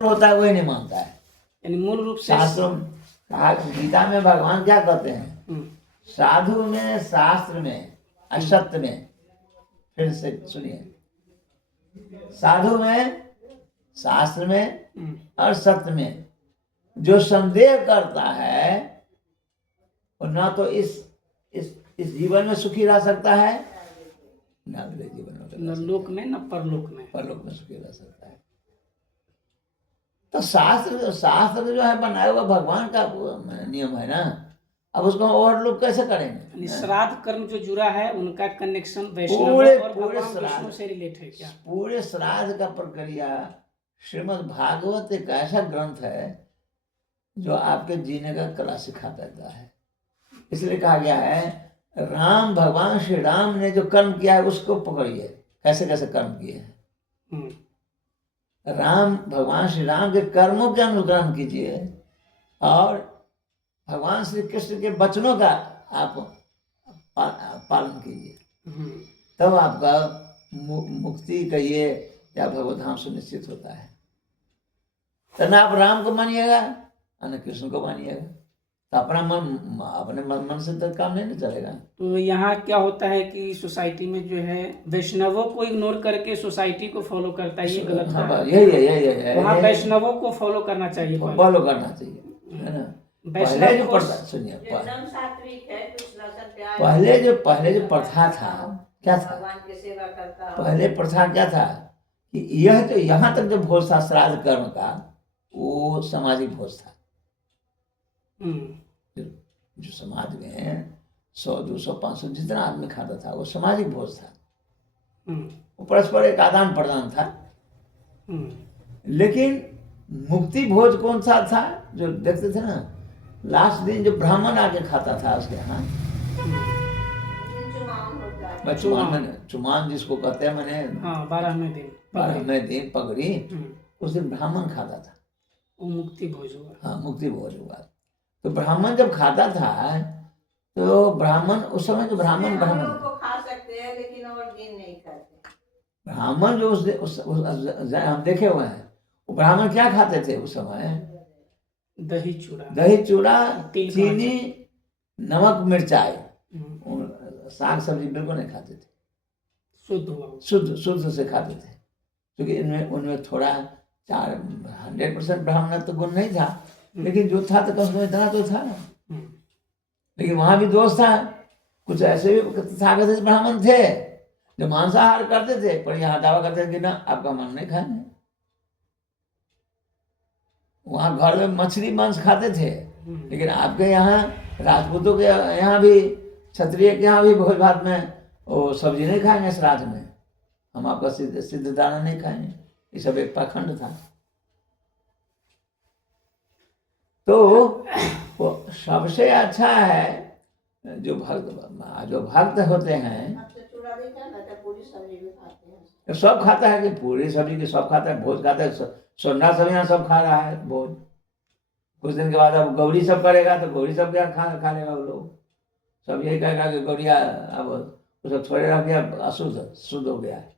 होता है वही नहीं मानता है। यानी मूल रूप से शास्त्रों कहा, गीता में भगवान क्या कहते हैं, साधु में, शास्त्र में, असत्य में, फिर से सुनिए, साधु में, शास्त्र में और सत्य में जो संदेह करता है और ना तो इस जीवन में सुखी रह सकता है, न अगले जीवन में, न लोक में न परलोक में, परलोक में सुखी रह सकता है। तो शास्त्र जो है बनाया हुआ भगवान का नियम है ना, अब उसको ओवरलुक कैसे करेंगे? श्राद्ध कर्म जो जुड़ा है उनका कनेक्शन वैष्णव पूरे और पूरे भगवान विष्णु श्राद्ध से रिलेट है क्या? पूरे श्राद्ध का प्रक्रिया, श्रीमद् भागवत एक ऐसा ग्रंथ है जो आपके जीने का कला सिखा देता है। इसलिए कहा गया है, राम, भगवान श्री राम ने जो कर्म किया है उसको पकड़िए, कैसे कैसे कर्म किए हैं। राम, भगवान श्री राम के कर्मों के अनुकरण कीजिए और भगवान श्री कृष्ण के वचनों का आप पालन कीजिए, तब आपका मुक्ति कहिए या भगवधाम सुनिश्चित होता है। तो ना आप राम को मानिएगा न कृष्ण को मानिएगा, तो अपने मन से तो काम नहीं चलेगा। तो यहाँ क्या होता है कि सोसाइटी में जो है वैष्णवों को इग्नोर करके सोसाइटी को फॉलो करता है, ये गलत है। यही है वहाँ वैष्णवों को फॉलो करना चाहिए, फॉलो करना चाहिए, है ना। पहले जो प्रथा, सुनिए, पहले जो प्रथा था क्या था, पहले प्रथा क्या था कि यह तो यहाँ तक जो भोज था श्राद्ध कर्म का, वो सामाजिक भोज था। जो समाज में 100, 200, 500 जितना आदमी खाता था वो सामाजिक भोज था, वो परस्पर एक आदान प्रदान था। लेकिन मुक्ति भोज कौन सा था, जो देखते थे ना, लास्ट दिन जो ब्राह्मण आके खाता था उसके यहाँ, चुमान जिसको कहते हैं, मैंने 12वें दिन पगड़ी, उस दिन ब्राह्मण खाता था, वो मुक्ति भोज हुआ। हाँ, मुक्ति भोज हुआ। तो ब्राह्मण जब खाता था तो ब्राह्मण उस समय जो ब्राह्मण तो खा सकते हैं लेकिन और दिन नहीं खाते। ब्राह्मण जो हम देखे हुए हैं, वो ब्राह्मण क्या खाते थे उस समय, दही चूड़ा, चीनी, नमक, मिर्चाई, साग सब्जी बिल्कुल नहीं खाते थे, शुद्ध से खाते थे, क्योंकि उनमें थोड़ा 100% ब्राह्मण तो गुण नहीं था, लेकिन जो था तो कम इतना तो था ना। लेकिन वहां भी दोष था, कुछ ऐसे भी तथाकथित ब्राह्मण थे जो मांसाहार करते थे, पर यहाँ दावा करते थे कि ना, आपका मन नहीं खाएंगे। वहां घर में मछली मांस खाते थे, लेकिन आपके यहाँ राजपूतों के यहाँ भी, क्षत्रिय के यहाँ भी भोज भात में वो सब्जी नहीं खाएंगे श्राद्ध में, हम आपका सिद्ध दाना नहीं खाएंगे, ये सब एक पाखंड था। तो सबसे अच्छा है जो भक्त होते हैं, तो सब खाता है कि पूरी सब्जी की सब खाता है, भोज खाता है, सोना सब यहाँ सब खा रहा है भोज। कुछ दिन के बाद अब गौरी सब करेगा तो गौरी सब क्या खा लेगा, वो लोग सब यही कहेगा कि गौरिया अब उसको छोड़े रह गया, अशुद्ध शुद्ध हो गया है,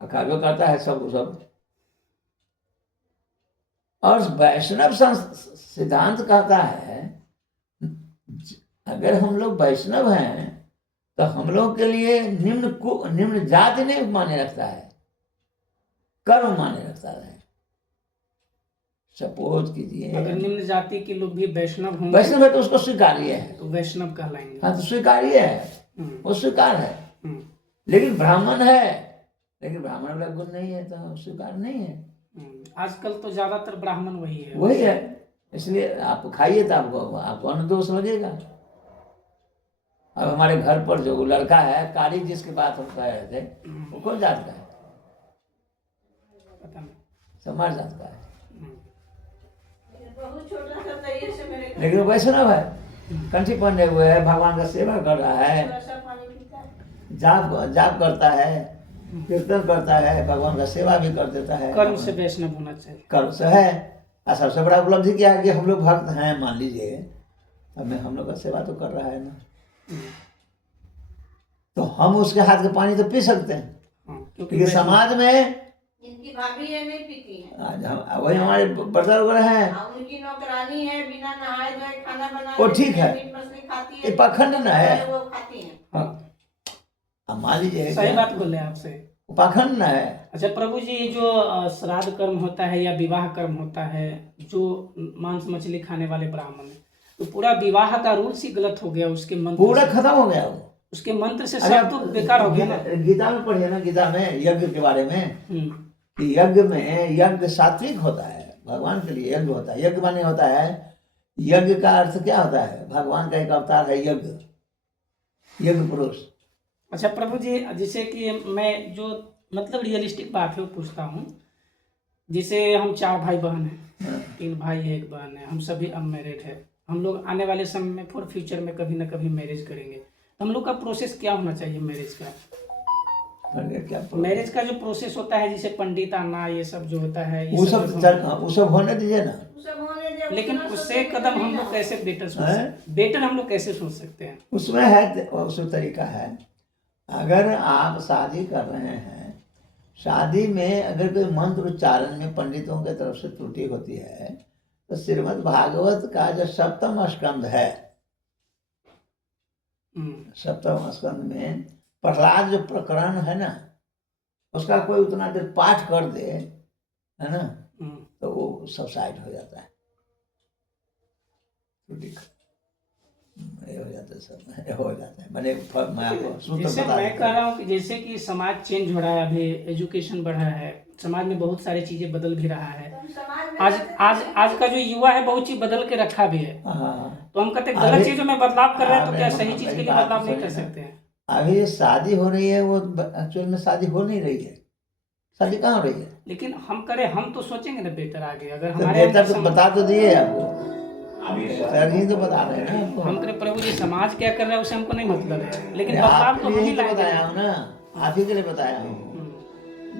खावे करता है सब। और वैष्णव सिद्धांत कहता है, अगर हम लोग वैष्णव हैं तो हम लोग के लिए निम्न जाति नहीं माने रखता है, कर्म माने रखता है। सपोज कीजिए अगर निम्न जाति के लोग भी वैष्णव होंगे, वैष्णव है तो उसको स्वीकार्य है, तो वैष्णव कहलाएंगे। हाँ, तो स्वीकार्य है, वो स्वीकार है। लेकिन ब्राह्मण है, लेकिन ब्राह्मण वाला गुण नहीं है तो स्वीकार नहीं है। आजकल तो ज्यादातर ब्राह्मण वही है, इसलिए आप खाइए तो आपको अन्न दोष लगेगा। अब हमारे घर पर जो लड़का है, काली जिसकी बात हम कह रहे थे, वो कौन जात का है? समाज जात का है, लेकिन वैष्णव है, कंठी पहने हुए है, भगवान का सेवा कर रहा है, जाप करता है, कीर्तन करता है, भगवान का सेवा भी कर देता है। कर्म से वैष्णव होना चाहिए, कर्म से है। और सबसे बड़ा उपलब्धि क्या है कि हम लोग भक्त हैं, मान लीजिए, अब हम लोग का सेवा तो कर रहा है ना, तो हम उसके हाथ के पानी तो पी सकते हैं, क्योंकि समाज में इनकी भाभी है नहीं पीती है। आज हम वही हमारे ब्रदर वगैरह हैं, हाँ, उनकी नौकरानी है, बिना नहाए धोए खाना बना वो लेती ठीक है, है। मीट मछली खाती ये है, पाखंड ना है। वो खाती है। हाँ, अब मान लीजिए सही क्या, बात बोले आपसे। पाखंड ना है। अच्छा प्रभु जी, ये जो श्राद्ध कर्म होता है या विवाह कर्म होता है, जो मांस मछली खाने वाले ब्राह्मण है, तो पूरा विवाह का रूल्स ही गलत हो गया, उसके मंत्र पूरा से, खत्म हो गया वो। उसके मंत्र से अरे सब आप तो बेकार हो गया ना। गीता में पढ़िए ना, गीता में यज्ञ के बारे में, हम्म, कि यज्ञ में, यज्ञ सात्विक होता है, भगवान के लिए यज्ञ होता है। यज्ञ माने होता है, यज्ञ का अर्थ क्या होता है, भगवान का एक अवतार है यज्ञ, यज्ञ पुरुष। अच्छा प्रभु जी, जैसे कि मैं जो मतलब रियलिस्टिक बात है वो पूछता हूँ। जैसे हम 4 भाई बहन हैं, 3 भाई है 1 बहन है, हम सभी अनमैरिड है। हम लोग आने वाले समय में फॉर फ्यूचर में कभी ना कभी मैरिज करेंगे, तो हम लोग का प्रोसेस क्या होना चाहिए मैरिज का? क्या मैरिज का जो प्रोसेस होता है, जैसे पंडित आना, ये सब जो होता है, ये वो सब सब जो वो सब होने दीजिए ना। वो सब होने दे, लेकिन उतना उससे सोचेंगे कदम तभी हम ना लोग हो। कैसे बेटर सोच हैं? सकते, बेटर हम लोग कैसे सोच सकते हैं? उसमें है, उस तरीका है, अगर आप शादी कर रहे हैं, शादी में अगर कोई मंत्र उच्चारण में पंडितों की तरफ से त्रुटि होती है, तो श्रीमद् भागवत का जो सप्तम स्कंद है, सप्तम स्कंद में प्रहलाद जो प्रकरण है ना, उसका कोई उतना देर पाठ कर दे, है ना, तो वो सबसाइड हो जाता है, त्रुटि ये हो जाता है, सब ये हो जाता है। मैंने मैं आपको सूत्र जैसे बता मैं देता कह हूँ। रहा हूँ कि जैसे कि समाज चेंज हो रहा है, अभी एजुकेशन बढ़ा है, समाज में बहुत सारी चीजें बदल भी रहा है। समाज में आज रहते आज आज का जो युवा है बहुत चीज बदल के रखा भी है, हाँ, तो हम कहते हैं गलत चीजों में बदलाव कर रहे हैं, तो अरे क्या हम सही चीज के मेरी लिए बात बदलाव नहीं सुनिए कर ना। सकते हैं? अभी शादी हो रही है, वो एक्चुअल में शादी हो नहीं रही है, शादी कहाँ हो रही है? लेकिन हम करें, हम तो सोचेंगे ना बेटर आगे, अगर तो हमारे बेहतर अंदर तो बता तो दिए आपको, बेहतर ही तो बता रहे हैं ना आपको। हम करें प्रभु जी, समाज क्या कर रहा है उसे हमको नहीं मतलब है, लेकिन अरे बदलाव आपके तो लिए हम ही ही तो लाएंगे बताया ना। हूँ ना, आप ही के लिए बताया हूँ।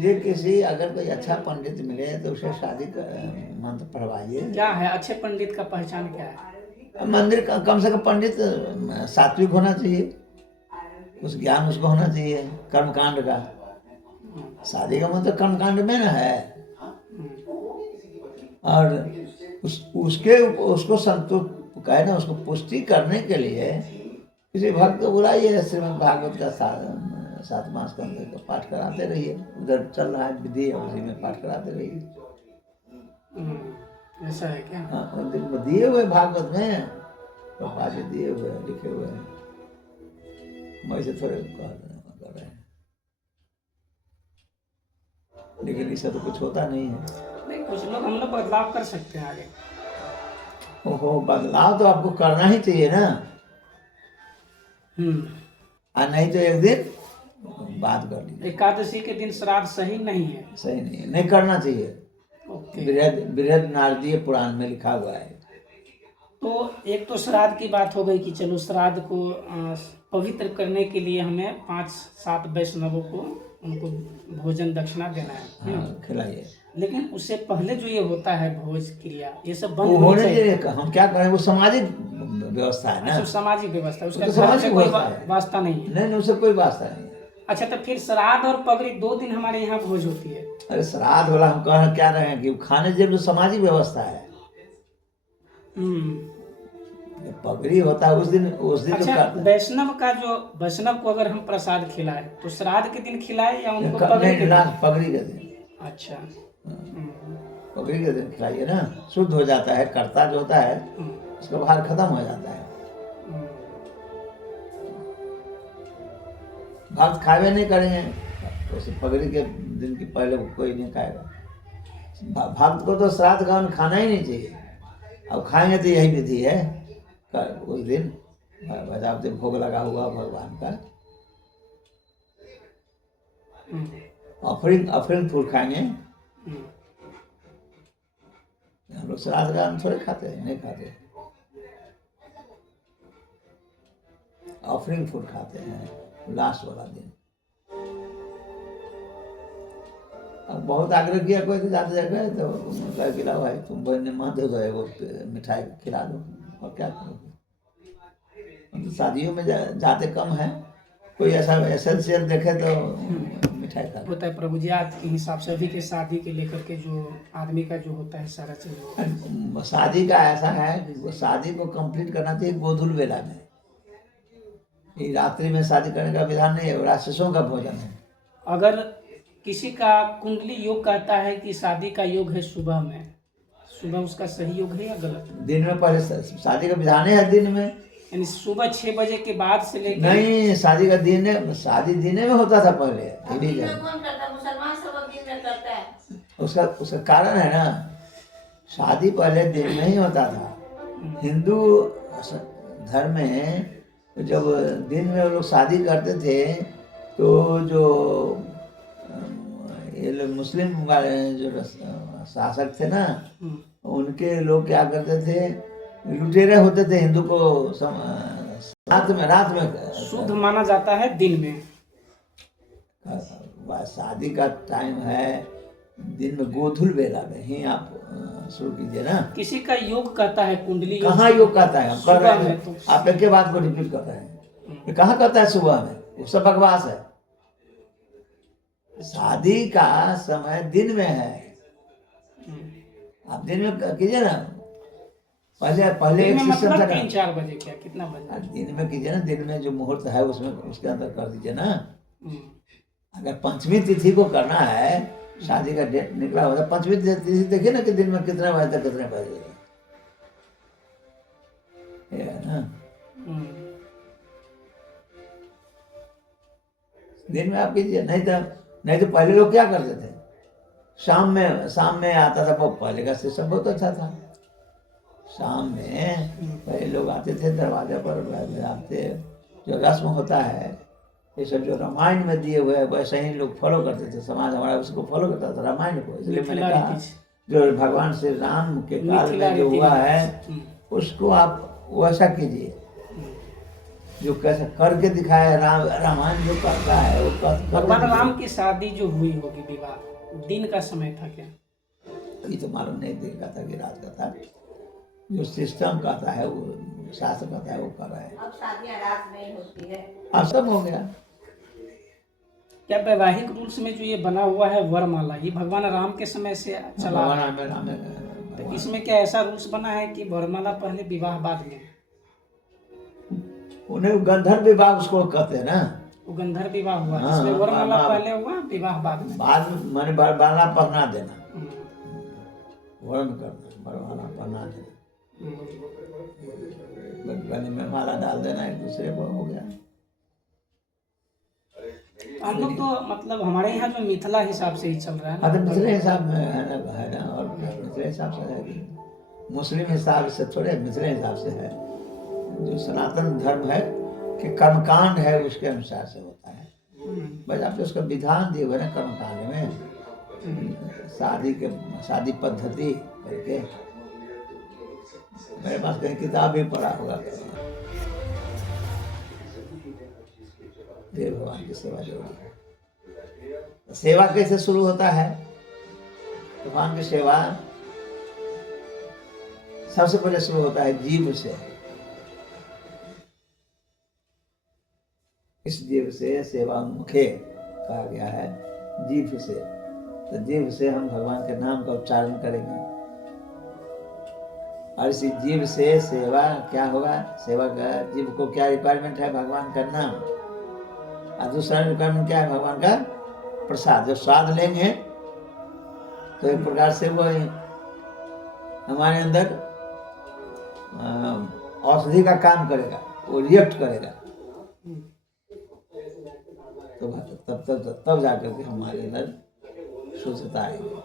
ये किसी अगर कोई अच्छा पंडित मिले तो उसे शादी का मंत्र पढ़वाइए। क्या है अच्छे पंडित का पहचान क्या है? मंदिर का कम से कम पंडित सात्विक होना चाहिए, कुछ ज्ञान उसको होना चाहिए कर्मकांड का। शादी का मतलब कर्मकांड में ना है, और उसको संतुष्ट कहे ना, उसको पुष्टि करने के लिए किसी भक्त को बुलाइए, श्रीमद् भागवत का 7वां स्कंद का पाठ कराते रहिए, उधर चल रहा है विधि, उसी में पाठ कराते रहिए। ऐसा है क्या? हाँ, दिए हुए भागवत में, प्रभा के दिए हुए लिखे हुए हैं, हम ऐसे थोड़े कर रहे हैं, लेकिन इससे तो कुछ होता नहीं है। नहीं, कुछ लोग हम लोग बदलाव कर सकते हैं आगे। ओहो, बदलाव तो आपको करना ही चाहिए ना, और नहीं तो एक दिन बात कर लीजिए। एकादशी के दिन श्राद्ध सही नहीं है? सही नहीं है, नहीं करना चाहिए। ओके। बृहद नारदीय पुराण में लिखा हुआ है। तो एक तो श्राद्ध की बात हो गई कि चलो श्राद्ध को पवित्र करने के लिए हमें 5-7 वैष्णवों को उनको भोजन दक्षिणा देना है। हाँ, खिलाइए। लेकिन उससे पहले जो ये होता है भोज क्रिया, ये सब वो बंद होनी होने चाहिए। चाहिए, हम क्या करें, वो सामाजिक व्यवस्था है ना, अच्छा, सामाजिक व्यवस्था, उसका तो धर्म से सामाजिक कोई व्यवस्था है। वास्ता नहीं है। नहीं, उससे कोई वास्ता नहीं है। अच्छा, तो फिर श्राद्ध और पगड़ी 2 दिन हमारे यहाँ भोज होती है। अरे श्राद्ध वाला हम कह क्या रहे हैं कि खाने जब तो सामाजिक व्यवस्था है, जब पगड़ी होता है उस दिन अच्छा, तो करते हैं। वैष्णव को अगर हम प्रसाद खिलाए तो श्राद्ध के दिन खिलाए या उनको नहीं, पगड़ी के दिन? पगड़ी के दिन। अच्छा। पगड़ी के दिन खिलाइए ना, शुद्ध हो जाता है, कर्ता जो होता है उसका भार खत्म हो जाता है। भक्त खावे नहीं करेंगे, तो पगड़ी के दिन की पहले कोई नहीं खाएगा। भक्त को तो श्राद्ध का खाना ही नहीं चाहिए, अब खाएंगे तो यही विधि है, उस दिन बजावते भोग लगा हुआ भगवान का, ऑफरिंग फूड खाएंगे। हम लोग श्राद्ध का थोड़े खाते हैं, नहीं खाते, ऑफरिंग फूड खाते हैं लास्ट वाला दिन। अब बहुत आग्रह किया कोई तो जाते जाकर, तो उन्होंने खिलाओ भाई, तुम बहन माँ दे दो, एगो मिठाई खिला दो, और क्या करोगे। तो शादियों में जाते कम है, कोई ऐसा एसेंशियल देखे तो मिठाई खा होता है प्रभु जी आज के हिसाब से अभी के शादी के लेकर के जो आदमी का जो होता है सारा चीज शादी का ऐसा है कि वो शादी को कंप्लीट करना चाहिए गोधुल बेला में। ये रात्रि में शादी करने का विधान नहीं है, राक्षसों का भोजन है। अगर किसी का कुंडली योग कहता है कि शादी का योग है सुबह में, सुबह उसका सही योग है या गलत? दिन में पहले शादी का विधान है दिन में, यानी सुबह 6 बजे के बाद से लेकर नहीं शादी का दिन, शादी दिन में होता था पहले। ये अब भी दिन में है। कौन करता है? मुसलमान सब अब दिन में करता है। उसका कारण है ना, शादी पहले दिन में ही होता था। हिंदू धर्म में जब दिन में वो लोग शादी करते थे तो जो ये लोग मुस्लिम वाले जो शासक थे ना, उनके लोग क्या करते थे, लुटेरे होते थे हिंदू को रात में शुद्ध माना जाता है दिन में। शादी का टाइम है दिन में, गोधुल बेला में ही आप शुरू कीजिए ना। किसी का योग कहता है कुंडली कहाँ योग कहता है? हम कर रहे सुबह में हैं, तो आप एक के बात को रिपीट कर रहे हैं। ये कहाँ कहता है सुबह में? वो सब बकवास है। शादी का समय दिन में है, आप दिन में कीजिए ना। पहले दिन एक में सिस्टम मतलब था ना, 3-4 बजे क्या कितना बजे? दिन में कीजिए ना। दिन में जो मुहूर्त है उसमें उसके अंदर कर दीजिए ना। हम्म, अगर पंचमी तिथि को करना है, शादी का डेट निकला होता है, पंचमी तिथि देखिए ना कि दिन में कितने बजे तक कितने बजे, ये है ना। हम्म, दिन में आप कीजिए, नहीं तो पहले लोग क्या करते थे, शाम में आता था। वो पहले का सिस्टम बहुत अच्छा था। शाम में पहले लोग आते थे दरवाजे पर आते, जो रस्म होता है ये सब जो रामायण में दिए हुए हैं वैसे ही लोग फॉलो करते थे। समाज हमारा उसको फॉलो करता था, रामायण को। इसलिए मैंने मिथिला कहा रीति। जो भगवान श्री राम के काल मिथिला में जो रीति हुआ रिवाज। है उसको आप वैसा कीजिए जो कैसे करके दिखाया। रामायण जो करता है वो भगवान राम की शादी जो हुई होगी, विवाह दिन का समय था क्या? ये तो मालूम नहीं, दिन का था कि रात का था। जो सिस्टम कहता है, वो शास्त्र कहता है, वो कर रहा है। अब शादियां रात में होती है। अब सब हो गया। क्या वैवाहिक रूल्स में जो ये बना हुआ है वरमाला, ये भगवान राम के समय से चला आ रहा है? तो इसमें क्या ऐसा रूल्स बना है कि वरमाला पहले विवाह बाद में? उन्हें गंधर्व विवाह उसको कहते हैं ना। वो गंधर्व विवाह हुआ, हाँ, इसमें वरमाला हाँ, पहले हुआ विवाह बाद में। बाद में मैंने बरमाला पहना देना, हम्म, वर्ण करना, बरमाला पहना देना, गले में माला डाल देना एक दूसरे को, हो गया। हम लोग तो मतलब हमारे यहाँ जो मिथिला हिसाब से ही चल रहा है हाँ तो ना। मिथिला हिसाब में है ना, और मिथिला हिसाब से है। मुस्लिम हिसाब से थोड़े, मिथिला हिसाब से है। जो सनातन धर्म है कि कर्मकांड है उसके अनुसार से होता है। बस आपने उसका विधान दिए हुए ना कर्मकांड में, शादी पद्धति करके। मेरे पास कहीं किताब भी पढ़ा होगा। देव भगवान की सेवा जरूरी है। सेवा कैसे शुरू होता है? भगवान की सेवा सबसे पहले शुरू होता है जीव से। इस जीव से सेवा मुखे कहा गया है, जीव से। तो जीव से हम भगवान के नाम का उच्चारण करेंगे और इसी जीव से सेवा क्या होगा? सेवा का जीव को क्या रिक्वायरमेंट है? भगवान का नाम। और दूसरा रिक्वायरमेंट क्या है? भगवान का प्रसाद। जब स्वाद लेंगे तो एक प्रकार से वो हमारे अंदर औषधि का काम करेगा, वो रिएक्ट करेगा। तो तब जाकर के हमारे अंदर शुद्धता आएगी।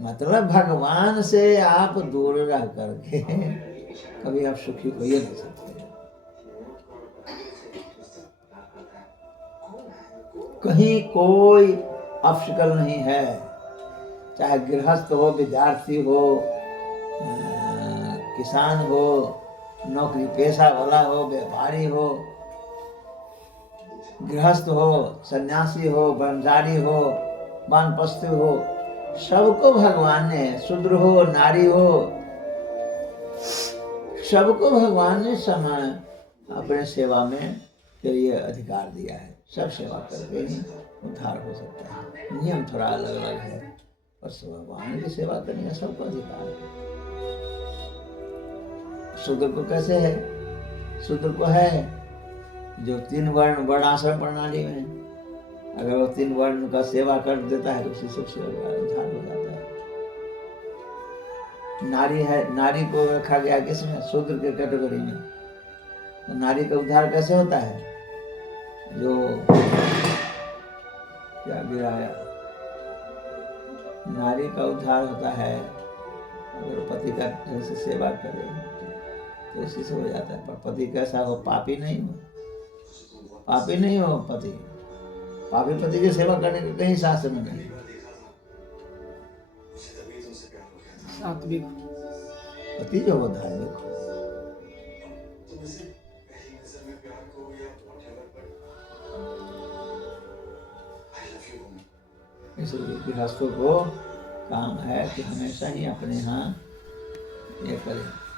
मतलब भगवान से आप दूर रह करके कभी आप सुखी हो ही नहीं सकते। कहीं कोई ऑब्स्टिकल नहीं है, चाहे गृहस्थ हो, विद्यार्थी हो, किसान हो, नौकरी पेशा वाला हो, व्यापारी हो, गृहस्थ हो, सन्यासी हो, ब्रह्मचारी हो, वानप्रस्थी हो, सबको भगवान ने, शूद्र हो, नारी हो, सबको भगवान ने समान अपने सेवा में के लिए अधिकार दिया है। सब सेवा करके ही उद्धार हो सकता है। नियम थोड़ा अलग अलग है, पर भगवान की सेवा करने का सबको अधिकार है। शूद्र को कैसे है? शूद्र को है जो 3 वर्ण वर्णाश्रम प्रणाली में, अगर वो 3 वर्ण का सेवा कर देता है तो उसी सबसे उद्धार हो जाता है। नारी है, नारी को रखा गया किसमें? शूद्र के कैटेगरी में। तो नारी का उद्धार कैसे होता है? जो क्या गिराया, नारी का उद्धार होता है अगर पति का ढंग से सेवा करे तो उसी से हो जाता है। पर पति कैसा हो? पापी नहीं हो, पापी नहीं हो पति। पापी पति की सेवा करने का कहीं शास्त्र में नहीं। सात्विक पति जो हो धार्मिक हो। इसलिए गृहस्थों को काम है कि हमेशा ही अपने यहाँ ये करें।